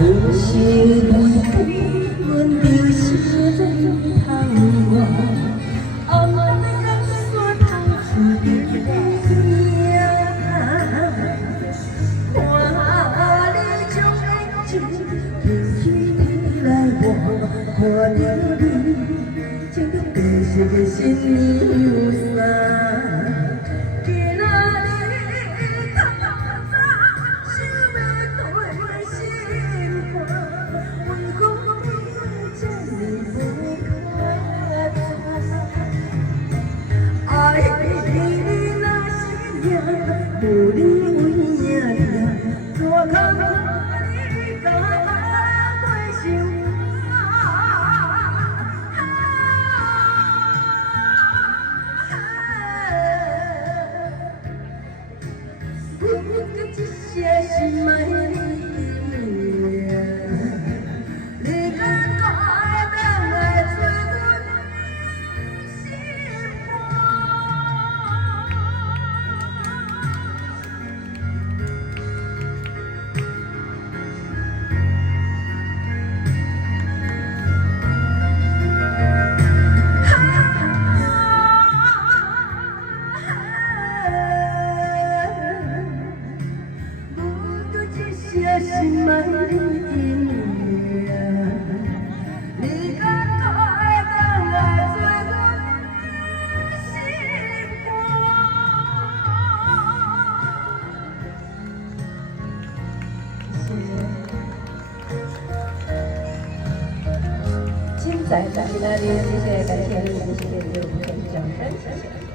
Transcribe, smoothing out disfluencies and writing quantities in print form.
可惜我的心在彷徨，暗淡的感所淌出的呀，花里将爱情拼起来我，花的绿，情的可惜的心里有伤。不离为呀，做看你敢回心不过这些是美丽呀，你敢改变我最后的心心爱的呀，你敢改变我最后的心光？精彩在哪里？谢谢，感谢你们，谢谢你们的掌声，谢谢。